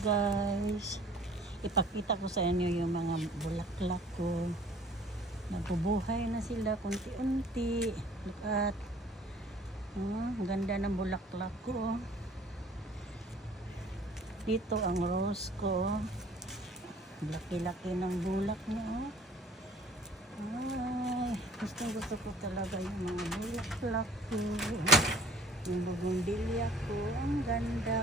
Guys, ipakita ko sa inyo yung mga bulaklak ko. Nabubuhay na sila konti-unti. At ang ganda ng bulaklak ko. Dito ang rose ko. Laki-laki ng bulak niya. Ay, gusto ko talaga yung mga bulaklak ko. Yung bougainvillea ko, ang ganda.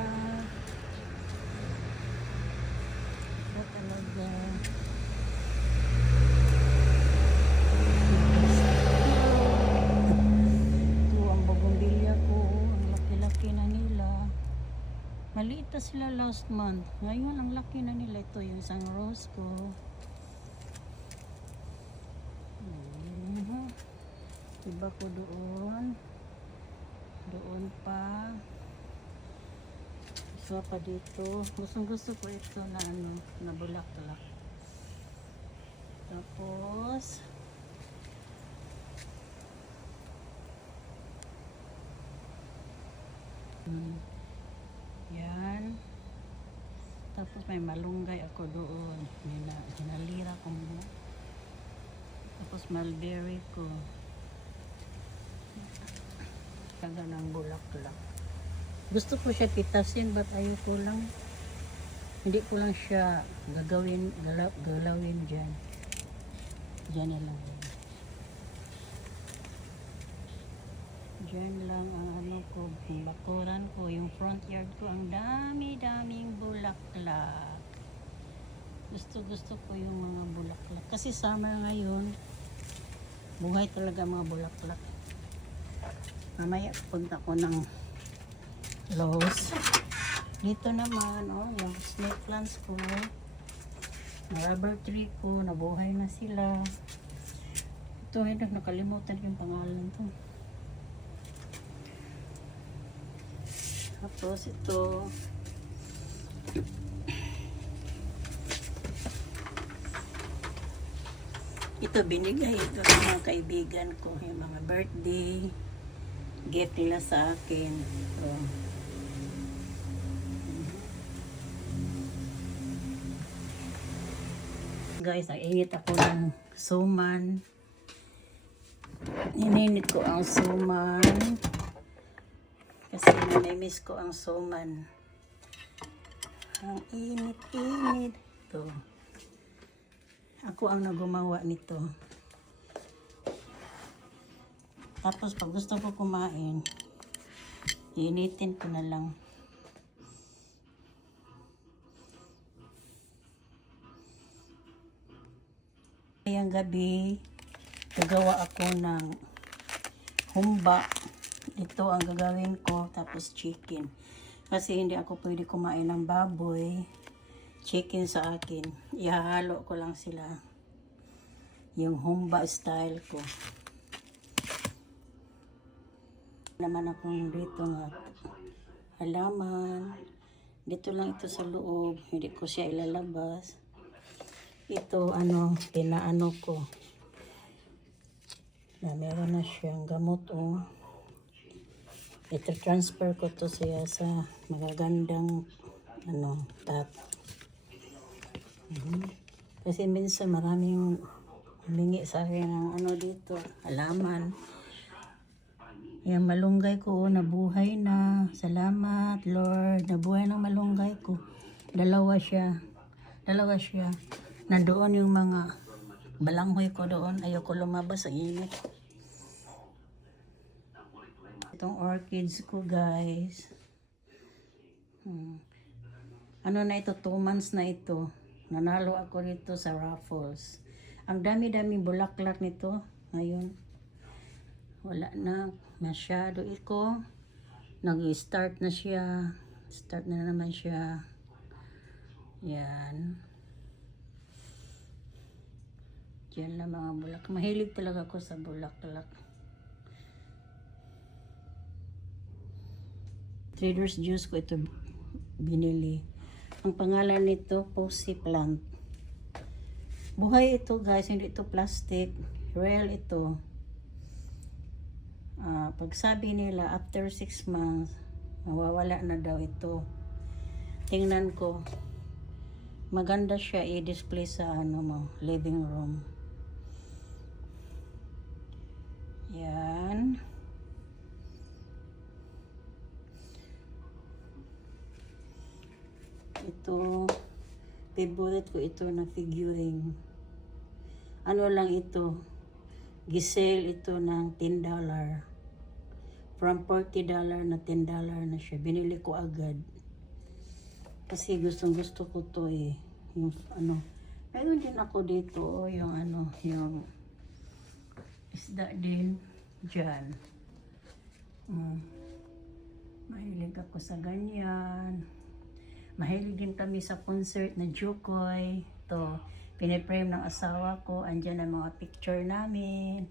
Talaga. Ito ang bougainvillea ko, ang laki-laki na nila. Maliit na sila last month, ngayon ang laki na nila. Ito yung isang rose ko. Iba ko doon pa. Isa pa dito. Gusto ko ito na na bulaklak. Tapos yan. Tapos may malunggay ako doon. Hinalira ko mo. Tapos mulberry ko. Taga ng bulaklak. Gusto ko siya pitasin, but ayoko lang. Hindi ko lang siya galawin dyan. Dyan na lang. Dyan lang ang ko, yung bakuran ko, yung front yard ko, ang dami-daming bulaklak. Gusto ko yung mga bulaklak. Kasi summer ngayon, buhay talaga mga bulaklak. Mamaya punta ko ng Lowe's. Dito naman, yung snake plants ko, rubber tree ko, nabuhay na sila. Ito, nakalimutan yung pangalan to. Tapos ito binigay ito ng mga kaibigan ko, yung mga birthday gift nila sa akin. Guys, nag-init ako ng suman. Ininit ko ang suman kasi namimiss ko ang suman. Ang init-init. Ito. Ako ang nagumawa nito. Tapos pag gusto ko kumain, initin ko na lang. Ngayong gabi, gagawa ako ng humba. Ito ang gagawin ko, tapos chicken. Kasi hindi ako pwede kumain ng baboy. Chicken sa akin. Ihahalo ko lang sila. Yung humba style ko. Naman akong dito nga halaman. Dito lang ito sa loob. Hindi ko siya ilalabas. Ito pinaano ko na meron na siyang gamot ito transfer ko to siya sa magagandang tat. Kasi minsan maraming humingi sa akin ng dito halaman. Yung malunggay ko nabuhay na, salamat Lord, nabuhay ng malunggay ko. Dalawa siya. Nandoon yung mga balanghoy ko doon. Ayoko lumabas sa init. Itong orchids ko, guys. Na ito? 2 months na ito. Nanalo ako dito sa raffles. Ang dami-daming bulaklak nito. Ngayon. Wala na. Masyado iko. Nag-start na siya. Start na naman siya. Yan. Yan na mga bulaklak. Mahilig talaga ako sa bulaklak. Trader's Juice ko ito binili. Ang pangalan nito, Posy Plant. Buhay ito guys, hindi ito plastic. Real ito. Pag sabi nila, after 6 months, mawawala na daw ito. Tingnan ko. Maganda siya i-display sa ano mo, living room. Yan. Ito, favorite ko ito na figurine. Ano lang ito, gisale ito ng $10. From $40 na $10 na siya. Binili ko agad. Kasi gustong gusto ko to eh. Yung ano, mayroon din ako dito, oh, yung ano, yung isda din dyan. Mahilig ako sa ganyan. Mahilig din kami sa concert na Jukoy. Ito, piniprame ng asawa ko. Andyan ang mga picture namin.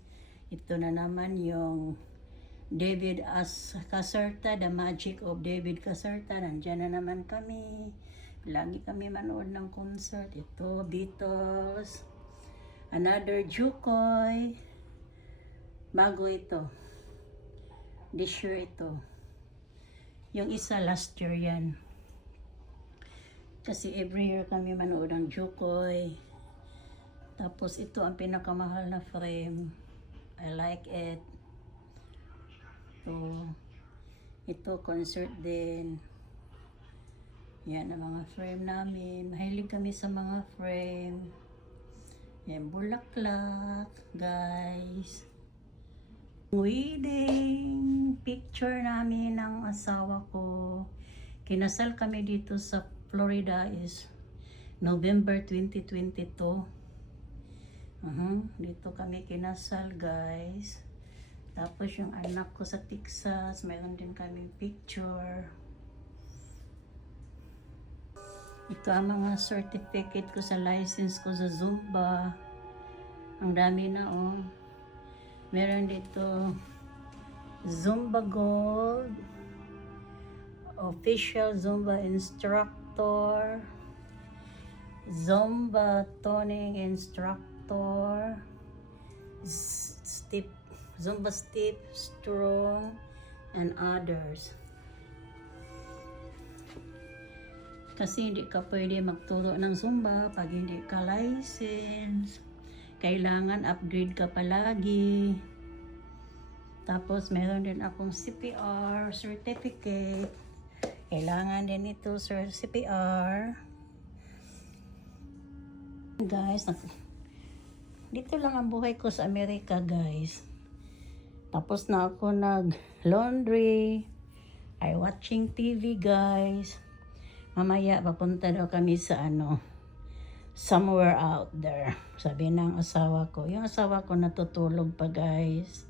Ito na naman yung David Caserta, The Magic of David Caserta. Nandyan na naman kami. Lagi kami manood ng concert. Ito, Beatles. Another Jukoy. Bago ito. This year ito. Yung isa last year yan. Kasi every year kami manood ng Jukoy. Tapos ito ang pinakamahal na frame. I like it. Ito concert din. Yan ang mga frame namin. Mahilig kami sa mga frame. Yan, bulaklak, guys. Wedding picture namin ng asawa ko. Kinasal kami dito sa Florida is November 2022. Dito kami kinasal, guys. Tapos yung anak ko sa Texas, mayroon din kami picture. Ito ang mga certificate ko sa license ko sa Zumba. Ang dami na, oh. Meron dito Zumba Gold, Official Zumba Instructor, Zumba Toning Instructor, Zumba Step, Strong, and others. Kasi hindi ka pwede magturo ng Zumba pag hindi ka license. Kailangan upgrade ka palagi. Tapos meron din akong CPR certificate. Kailangan din ito CPR. Guys, dito lang ang buhay ko sa Amerika, guys. Tapos na ako nag-laundry. I watching TV, guys. Mamaya papunta daw kami sa somewhere out there. Sabi ng asawa ko. Yung asawa ko natutulog pa, guys.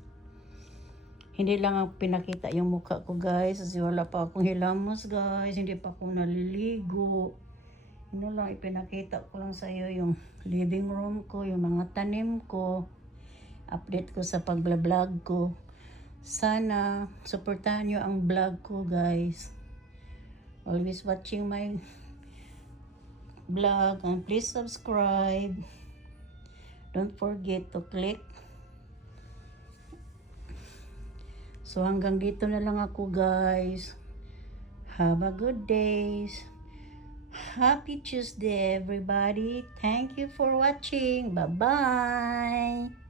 Hindi lang ako pinakita yung mukha ko, guys. Kasi wala pa akong hilamos, guys. Hindi pa ako naliligo. Ano lang, ipinakita ko lang sa iyo yung living room ko, yung mga tanim ko. Update ko sa pag-vlog ko. Sana, supportahan nyo ang vlog ko, guys. Always watching my vlog and please subscribe. Don't forget to click. So hanggang dito na lang ako, guys. Have a good day. Happy Tuesday, everybody. Thank you for watching. Bye-bye.